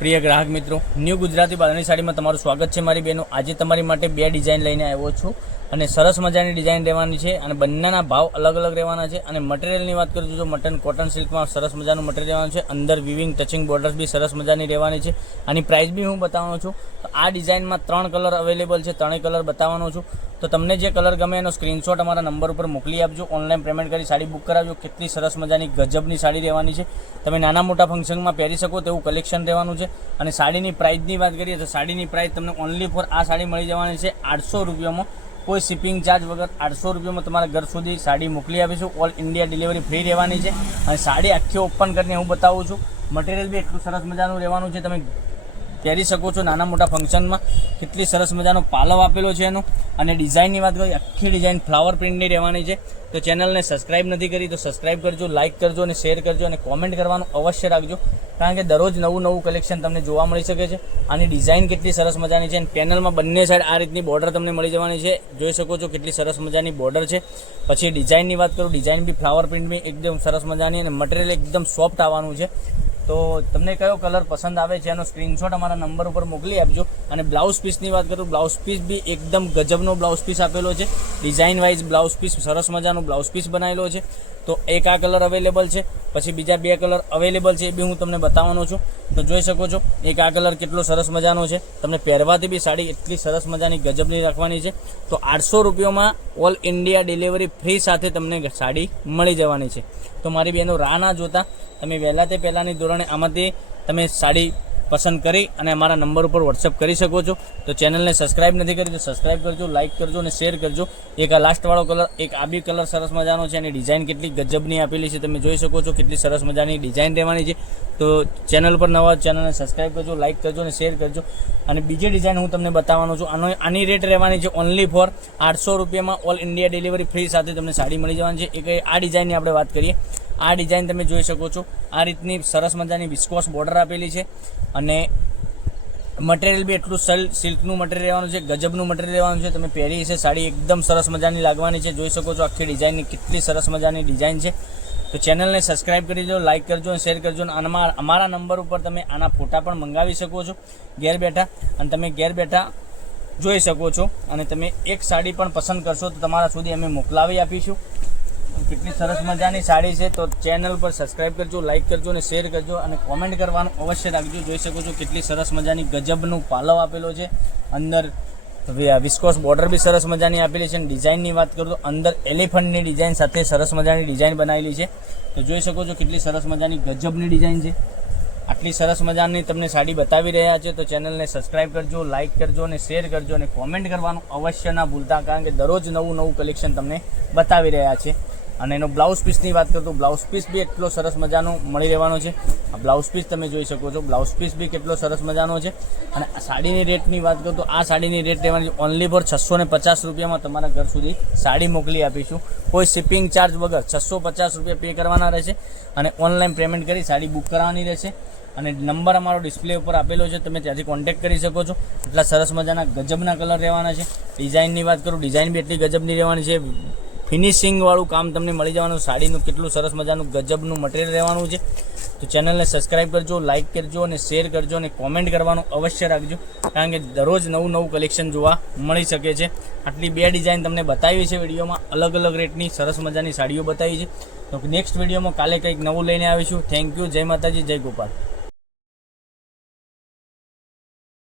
પ્રિય ગ્રાહક મિત્રો, ન્યૂ ગુજરાતી બાંધણી સાડીમાં તમારું સ્વાગત છે મારી બહેનો। આજે તમારી માટે બે ડિઝાઇન લઈને આવ્યો છું અને સરસ મજાની ડિઝાઇન રહેવાની છે અને બંનેના ભાવ અલગ અલગ રહેવાના છે। અને મટીરિયલની વાત કરું તો મટન કોટન સિલ્કમાં સરસ મજાનું મટીરિયલ રહેવાનું છે। અંદર વિવિંગ ટચિંગ બોર્ડર્સ બી સરસ મજાની રહેવાની છે। આની પ્રાઇસ બી હું બતાવવાનો છું। તો આ ડિઝાઇનમાં 3 કલર અવેલેબલ છે, 3 કલર બતાવવાનો છું। તો તમને જે કલર ગમે એનો સ્ક્રીનશોટ અમારા નંબર ઉપર મોકલી આપજો। ઓનલાઈન પેમેન્ટ કરી સાડી બુક કરાવજો। કેટલી સરસ મજાની ગજબની સાડી રહેવાની છે, તમે નાના મોટા ફંક્શનમાં પહેરી શકો તેવું કલેક્શન રહેવાનું છે। અને સાડીની પ્રાઇસની વાત કરીએ તો સાડીની પ્રાઇસ તમને ઓનલી ફોર આ સાડી મળી જવાની છે 800 રૂપિયામાં, કોઈ શિપિંગ ચાર્જ વગર 800 રૂપિયામાં તમારા ઘર સુધી સાડી મોકલી આપીશું। ઓલ ઇન્ડિયા ડિલિવરી ફ્રી રહેવાની છે। અને સાડી આખી ઓપન કરીને હું બતાવું છું। મટીરિયલ બી એટલું સરસ મજાનું રહેવાનું છે, તમે પહેરી શકો છો નાના મોટા ફંક્શનમાં। કેટલી સરસ મજાનો પાલવ આપેલો છે એનો। અને ડિઝાઇનની વાત કરીએ, આખી ડિઝાઇન ફ્લાવર પ્રિન્ટની રહેવાની છે। તો ચેનલને સબસ્ક્રાઇબ નથી કરી તો સબસ્ક્રાઇબ કરજો, લાઇક કરજો અને શેર કરજો અને કોમેન્ટ કરવાનું અવશ્ય રાખજો, કારણ કે દરરોજ નવું કલેક્શન તમને જોવા મળી શકે છે। આની ડિઝાઇન કેટલી સરસ મજાની છે। પેનલમાં બંને સાઈડ આ રીતની બોર્ડર તમને મળી જવાની છે, જોઈ શકો છો કેટલી સરસ મજાની બોર્ડર છે। પછી ડિઝાઇનની વાત કરું, ડિઝાઇન બી ફ્લાવર પ્રિન્ટ બી એકદમ સરસ મજાની અને મટીરિયલ એકદમ સોફ્ટ આવવાનું છે। તો તમને કયો કલર પસંદ આવે છે એનો સ્ક્રીનશોટ અમારા નંબર ઉપર મોકલી આપજો। અને બ્લાઉઝ પીસની વાત કરું, બ્લાઉઝ પીસ બી એકદમ ગજબનો બ્લાઉઝ પીસ આપેલો છે। ડિઝાઇન વાઇઝ બ્લાઉઝ પીસ સરસ મજાનો બ્લાઉઝ પીસ બનાવેલો છે। તો એક આ કલર અવેલેબલ છે, પછી બીજા 2 કલર અવેલેબલ છે, એ બી હું તમને બતાવવાનો છું। તો જોઈ શકો છો એક આ કલર કેટલો સરસ મજાનો છે, તમને પહેરવાથી બી સાડી એટલી સરસ મજાની ગજબની રાખવાની છે। તો 800 રૂપિયામાં ઓલ ઇન્ડિયા ડિલિવરી ફ્રી સાથે તમને સાડી મળી જવાની છે। તો મારી બહેનો રાહ ના જોતા તમે વહેલા તે પહેલાંની ધોરણે આમાંથી તમે સાડી પસંદ કરી અને અમારા નંબર ઉપર વોટ્સઅપ કરી શકો છો। તો ચેનલને સબસ્ક્રાઇબ નથી કરી તો સબસ્ક્રાઇબ કરજો, લાઇક કરજો અને શેર કરજો। એક આ લાસ્ટવાળો કલર, એક આ બી કલર સરસ મજાનો છે અને ડિઝાઇન કેટલી ગજબની આપેલી છે, તમે જોઈ શકો છો કેટલી સરસ મજાની ડિઝાઇન રહેવાની છે। તો ચેનલ પર નવા ચેનલને સબસ્ક્રાઇબ કરજો, લાઇક કરજો અને શેર કરજો। અને બીજી ડિઝાઇન હું તમને બતાવવાનો છું। આની રેટ રહેવાની છે ઓનલી ફોર 800 રૂપિયામાં ઓલ ઇન્ડિયા ડિલિવરી ફ્રી સાથે તમને સાડી મળી જવાની છે। એક આ ડિઝાઇનની આપણે વાત કરીએ, આ ડિઝાઇન તમે જોઈ શકો છો, આ રીતની સરસ મજાની વિસ્કોસ બોર્ડર આપેલી છે અને મટીરિયલ બી એટલું સિલ્કનું મટીરિયલ રહેવાનું છે, ગજબનું મટીરિયલ રહેવાનું છે। તમે પહેરી છે સાડી એકદમ સરસ મજાની લાગવાની છે, જોઈ શકો છો આખી ડિઝાઇનની કેટલી સરસ મજાની ડિઝાઇન છે। તો ચેનલને સબસ્ક્રાઇબ કરી દો, લાઇક કરજો અને શેર કરજો। અને અમારા નંબર ઉપર તમે આના ફોટા પણ મંગાવી શકો છો ઘેર બેઠા, અને તમે ઘેર બેઠા જોઈ શકો છો। અને તમે એક સાડી પણ પસંદ કરશો તો તમારા સુધી અમે મોકલાવી આપીશું। કેટલી સરસ મજાની સાડી છે। તો ચેનલ પર સબસ્ક્રાઇબ કરજો, લાઇક કરજો અને શેર કરજો અને કોમેન્ટ કરવાનું અવશ્ય રાખજો। જોઈ શકો છો કેટલી સરસ મજાની ગજબનું પાલવ આપેલો છે, અંદર વિસ્કોસ બોર્ડર બી સરસ મજાની આપેલી છે। અને ડિઝાઇનની વાત કરું તો અંદર એલિફન્ટની ડિઝાઇન સાથે સરસ મજાની ડિઝાઇન બનાવેલી છે। તો જોઈ શકો છો કેટલી સરસ મજાની ગજબની ડિઝાઇન છે। આટલી સરસ મજાની તમને સાડી બતાવી રહ્યા છે। તો ચેનલને સબસ્ક્રાઇબ કરજો, લાઇક કરજો અને શેર કરજો અને કોમેન્ટ કરવાનું અવશ્ય ના ભૂલતા, કારણ કે દરરોજ નવું કલેક્શન તમને બતાવી રહ્યા છે। અને એનો બ્લાઉઝ પીસની વાત કરું તો બ્લાઉઝ પીસ બી એટલો સરસ મજાનો મળી રહેવાનો છે। આ બ્લાઉઝ પીસ તમે જોઈ શકો છો, બ્લાઉઝ પીસ બી કેટલો સરસ મજાનો છે। અને આ સાડીની રેટની વાત કરું તો આ સાડીની રેટ રહેવાની ઓનલી ફોર 650 રૂપિયામાં તમારા ઘર સુધી સાડી મોકલી આપીશું, કોઈ શિપિંગ ચાર્જ વગર 650 રૂપિયા પે કરવાના રહેશે અને ઓનલાઈન પેમેન્ટ કરી સાડી બુક કરવાની રહેશે। અને નંબર અમારો ડિસ્પ્લે ઉપર આપેલો છે, તમે ત્યાંથી કોન્ટેક્ટ કરી શકો છો। એટલા સરસ મજાના ગજબના કલર રહેવાના છે। ડિઝાઇનની વાત કરું, ડિઝાઇન બી એટલી ગજબની રહેવાની છે, ફિનિશિંગ વાળું કામ તમને મળી જવાનું। સાડીનું કેટલું સરસ મજાનું ગજબનું મટીરિયલ રહેવાનું છે। તો ચેનલને સબસ્ક્રાઇબ કરજો, લાઇક કરજો અને શેર કરજો અને કોમેન્ટ કરવાનું અવશ્ય રાખજો, કારણ કે દરરોજ નવું કલેક્શન જોવા મળી શકે છે। આટલી 2 ડિઝાઇન તમને બતાવી છે વિડીયોમાં, અલગ રેટની સરસ મજાની સાડીઓ બતાવી છે। તો નેક્સ્ટ વિડીયોમાં કાલે કંઈક નવું લઈને આવીશું। થેન્ક યુ, જય માતાજી, જય ગોપાલ।